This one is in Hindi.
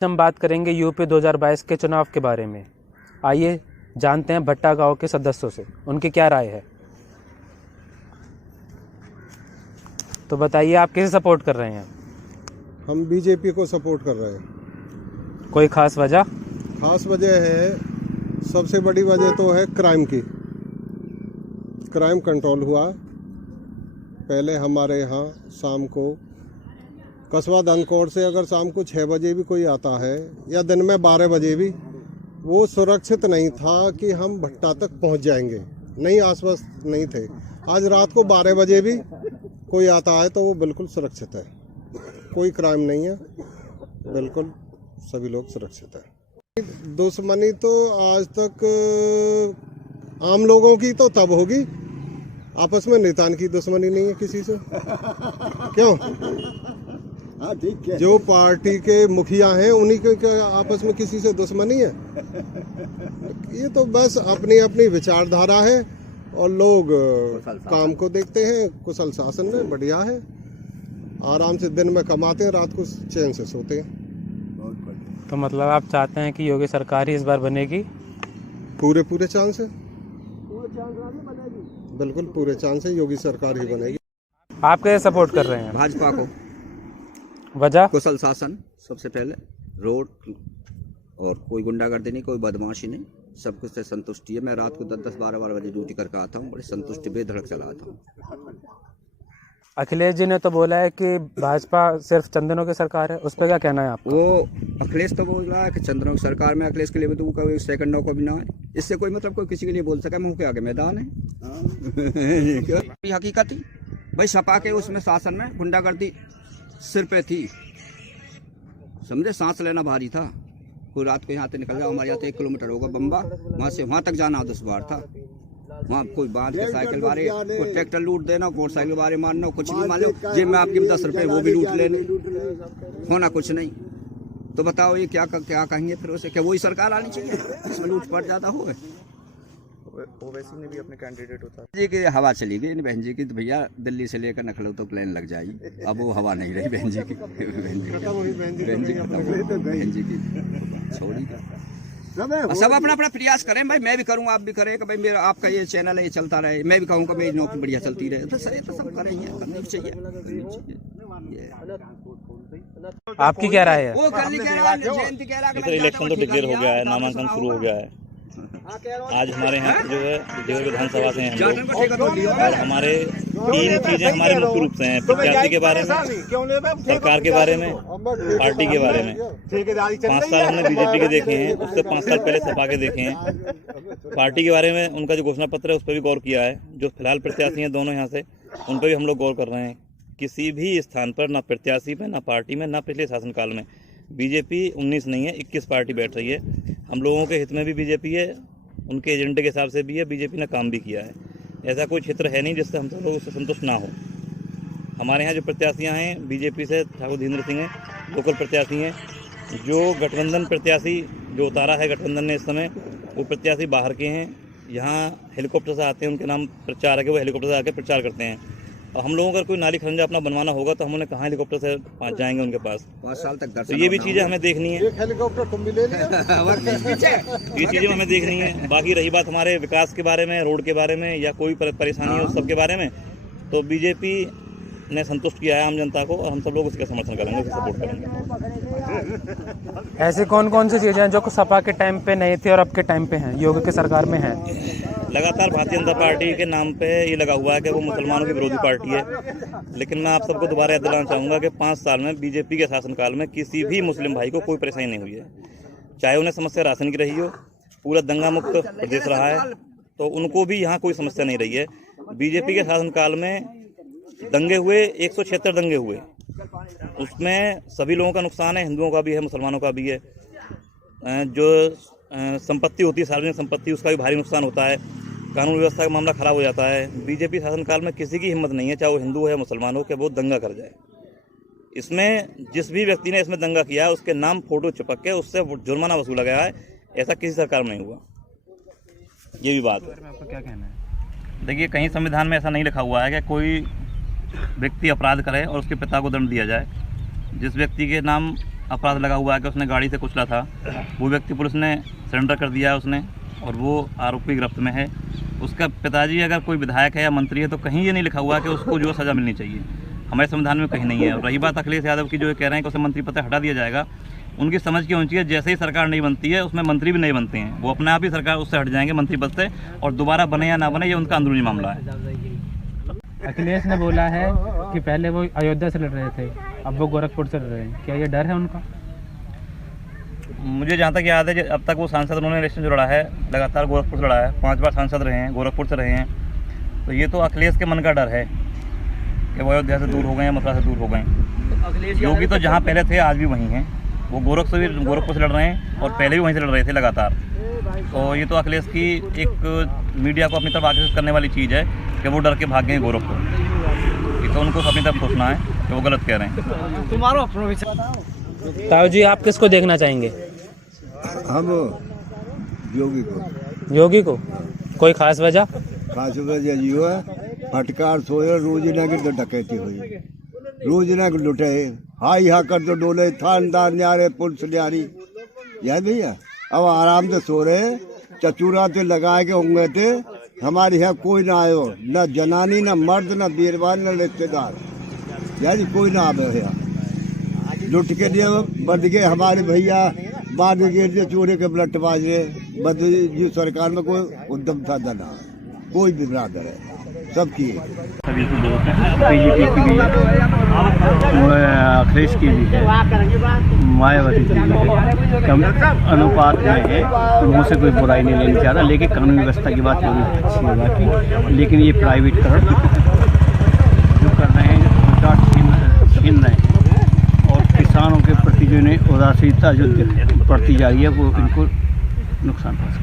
हम बात करेंगे यूपी 2022 के चुनाव के बारे में। आइए जानते हैं भट्टा गांव के सदस्यों से उनकी क्या राय है। तो बताइए, आप किसे सपोर्ट कर रहे हैं? हम बीजेपी को सपोर्ट कर रहे हैं। कोई खास वजह? खास वजह है, सबसे बड़ी वजह तो है क्राइम की। क्राइम कंट्रोल हुआ। पहले हमारे यहाँ शाम को कस्बा धनकोर से अगर शाम को 6 बजे भी कोई आता है या दिन में 12 बजे भी, वो सुरक्षित नहीं था कि हम भट्टा तक पहुंच जाएंगे, नहीं आश्वस्त नहीं थे। आज रात को 12 बजे भी कोई आता है तो वो बिल्कुल सुरक्षित है, कोई क्राइम नहीं है, बिल्कुल सभी लोग सुरक्षित है। दुश्मनी तो आज तक आम लोगों की तो तब होगी, आपस में नेतान की दुश्मनी नहीं है किसी से। क्यों? जो पार्टी के मुखिया हैं उन्हीं के आपस में किसी से दुश्मनी है। ये तो बस अपनी अपनी विचारधारा है और लोग काम को देखते हैं। कुशल शासन में बढ़िया है, आराम से दिन में कमाते हैं, रात को चैन से सोते हैं। तो मतलब आप चाहते हैं कि योगी सरकार ही इस बार बनेगी? पूरे चांस है, बिल्कुल पूरे चांस है, योगी सरकार ही बनेगी। आप कैसे सपोर्ट कर रहे हैं? भाजपा को। वजह? कुशल शासन सबसे पहले, रोड और कोई गुंडागर्दी नहीं, कोई बदमाशी नहीं, सब कुछ से संतुष्टि है। मैं रात को 10-10, 12-12 बजे ड्यूटी करके आता हूँ, बड़ी संतुष्टि बेधड़क चला आता हूँ। अखिलेश जी ने तो बोला है कि भाजपा सिर्फ चंदनों की सरकार है, उस पर क्या कहना है आपको? वो अखिलेश तो बोल रहा है कि चंद्रों की सरकार में अखिलेश के लिए तो कभी सेकंडों को भी ना है। इससे कोई मतलब कोई किसी के लिए बोल सके, मुंह के आगे मैदान है। हकीकत ही भाई, सपा के उसमें शासन में गुंडागर्दी सिर पे थी, समझे, सांस लेना भारी था। कोई रात को यहाँ से निकल गया, हमारे यहाँ से 1 किलोमीटर होगा बम्बा, वहाँ से वहाँ तक जाना दुश्वार था। वहाँ कोई बांध के साइकिल वाले, कोई ट्रैक्टर लूट देना, मोटरसाइकिल वाले मारना, कुछ भी मान लो, जेब में आपके 10 रुपए वो भी लूट लेने, होना कुछ नहीं। तो बताओ ये क्या कहेंगे फिर उसे? क्या वही सरकार आनी चाहिए इसमें लूटपाट ज़्यादा हो? ओवैसी ने भी अपने कैंडिडेट होता जी की हवा चली गई बहन जी की, तो भैया दिल्ली से लेकर लखनऊ तो प्लेन लग जाएगी। अब वो हवा नहीं रही बहन जी की, बहन जी की छोड़ी। सब अपना अपना प्रयास करें भाई, मैं भी करूँ, आप भी करें कि भाई मेरा आपका ये चैनल है, ये चलता रहे, मैं भी कहूँगा मेरी नौकरी बढ़िया चलती रहे। तो सर ये तो सब करेंगे, करनी चाहिए। आपकी क्या राय है? वो करनी कह रहा है, जयंती कह रहा है। इलेक्शन तो डिक्लेयर हो गया है, नामांकन शुरू हो गया है। आज हमारे यहाँ जो है देवर विधानसभा से हैं हम लोग, और हमारे 3 चीजें हमारे मुख्य रूप से हैं: प्रत्याशी के बारे में, सरकार के बारे में, पार्टी के बारे में। 5 साल हमने बीजेपी के देखे हैं, उससे 5 साल पहले सपा के देखे हैं। पार्टी के बारे में उनका जो घोषणा पत्र है उस पर भी गौर किया है। जो फिलहाल प्रत्याशी हैं दोनों यहाँ से, उन पर भी हम लोग गौर कर रहे हैं। किसी भी स्थान पर ना प्रत्याशी में, ना पार्टी में, ना पिछले शासनकाल में बीजेपी 19 नहीं है, 21 पार्टी बैठ रही है। हम लोगों के हित में भी बीजेपी है, उनके एजेंडे के हिसाब से भी है, बीजेपी ने काम भी किया है। ऐसा कोई क्षेत्र है नहीं जिससे हम सब लोग उससे संतुष्ट ना हो। हमारे यहाँ जो प्रत्याशियाँ हैं बीजेपी से, ठाकुर धीरेन्द्र सिंह हैं, लोकल प्रत्याशी हैं। जो गठबंधन प्रत्याशी जो उतारा है गठबंधन ने इस समय, वो प्रत्याशी बाहर के हैं। यहाँ हेलीकॉप्टर से आते हैं, उनके नाम प्रचार है कि वो हेलीकॉप्टर से आकर प्रचार करते हैं। और हम लोगों का कोई नाली खरंजा अपना बनवाना होगा तो हम उन्हें कहाँ हेलीकॉप्टर से पहुँच जाएंगे उनके पास? 5 साल तक तो ये भी चीज़ें हमें देखनी है, हेलीकॉप्टर तुम भी ले लिया। ये चीज़ें हमें देखनी है। बाकी रही बात हमारे विकास के बारे में, रोड के बारे में, या कोई परेशानी है उस सब के बारे में, तो बीजेपी ने संतुष्ट किया है आम जनता को, और हम सब लोग उसका समर्थन करेंगे, उसका सपोर्ट करेंगे। ऐसी कौन कौन सी चीजें हैं जो सपा के टाइम पे नहीं थी और अब के टाइम पे हैं, योगी की सरकार में है? लगातार भारतीय जनता पार्टी के नाम पे ये लगा हुआ है कि वो मुसलमानों की विरोधी पार्टी है, लेकिन मैं आप सबको दोबारा याद दिलाना चाहूँगा कि 5 साल में बीजेपी के शासनकाल में किसी भी मुस्लिम भाई को कोई परेशानी नहीं हुई है। चाहे उन्हें समस्या राशन की रही हो, पूरा दंगा मुक्त प्रदेश रहा है, तो उनको भी यहाँ कोई समस्या नहीं रही है। बीजेपी के शासनकाल में दंगे हुए, 176 दंगे हुए, उसमें सभी लोगों का नुकसान है, हिंदुओं का भी है, मुसलमानों का भी है। जो संपत्ति होती है, सार्वजनिक संपत्ति, उसका भी भारी नुकसान होता है। कानून व्यवस्था का मामला खराब हो जाता है। बीजेपी शासनकाल में किसी की हिम्मत नहीं है, चाहे वो हिंदू है मुसलमान हो, कि वो दंगा कर जाए। इसमें जिस भी व्यक्ति ने इसमें दंगा किया है उसके नाम फोटो चिपक के उससे जुर्माना वसूला गया है। ऐसा किसी सरकार में नहीं हुआ, ये भी बात है। आपका क्या कहना है? देखिए, कहीं संविधान में ऐसा नहीं लिखा हुआ है कि कोई व्यक्ति अपराध करे और उसके पिता को दंड दिया जाए। जिस व्यक्ति के नाम अपराध लगा हुआ है कि उसने गाड़ी से कुचला था, वो व्यक्ति पुलिस ने सरेंडर कर दिया है उसने, और वो आरोपी गिरफ्त में है। उसका पिताजी अगर कोई विधायक है या मंत्री है तो कहीं ये नहीं लिखा हुआ है कि उसको जो सज़ा मिलनी चाहिए, हमारे संविधान में कहीं नहीं है। और रही बात अखिलेश यादव की, जो कह रहे हैं कि उसे मंत्री पद से हटा दिया जाएगा, उनकी समझ की होनी चाहिए जैसे ही सरकार नहीं बनती है उसमें मंत्री भी नहीं बनते हैं, वो अपने आप ही सरकार उससे हट जाएंगे मंत्री पद से, और दोबारा बने या ना बने ये उनका अंदरूनी मामला है। अखिलेश ने बोला है कि पहले वो अयोध्या से लड़ रहे थे, अब वो गोरखपुर से लड़ रहे हैं, क्या ये डर है उनका? मुझे जहाँ तक याद है अब तक वो सांसद उन्होंने इलेक्शन जो लड़ा है लगातार गोरखपुर से लड़ा है, 5 बार सांसद रहे हैं, गोरखपुर से रहे हैं। तो ये तो अखिलेश के मन का डर है कि वो अयोध्या से दूर हो गए हैं, मथुरा से दूर हो गए। योगी तो जहाँ पहले थे आज भी वहीं हैं, वो गोरखपुर से लड़ रहे हैं और पहले भी वहीं से लड़ रहे थे लगातार। तो ये तो अखिलेश की एक मीडिया को अपनी तरफ आकर्षित करने वाली चीज़ है कि वो डर के भाग गए गोरखपुर। ये तो उनको अपनी तरफ सोचना है कि वो गलत कह रहे हैं। ताऊ जी, आप किसको देखना चाहेंगे? हम योगी को। कोई खास वजह? खास वजह यो है फटकार सोए रोजीना की तो डकैती हुई, रोजीना की लुटे हाई हा कर तो डोले थानदार न्यारे पुलिस न्यारी याद भैया। अब आराम से सो रहे, चचूरा ते लगाए के होंगे थे, हमारे यहाँ कोई ना आयो, न जनानी न मर्द न बीरवान न रिश्तेदार, यानी कोई ना आवे यहाँ। लुट के लिए बद गए हमारे भैया, बाद के चोरे के ब्लट बाजे बद जो सरकार में कोई उद्यम था ना, कोई भी बिरादर है सब किए। बीजेपी की भी है, अखिलेश की भी है, मायावती की भी है, कम अनुपात में है, उनमें से कोई बुराई नहीं लेनी चाहता। लेकिन कानून व्यवस्था की बात बहुत अच्छी है बाकी, लेकिन ये प्राइवेटकरण जो कर रहे हैं, छीन रहे हैं, और किसानों के प्रति जो इन्हें उदासीनता जो बढ़ती जा रही है वो इनको नुकसान पहुँचा।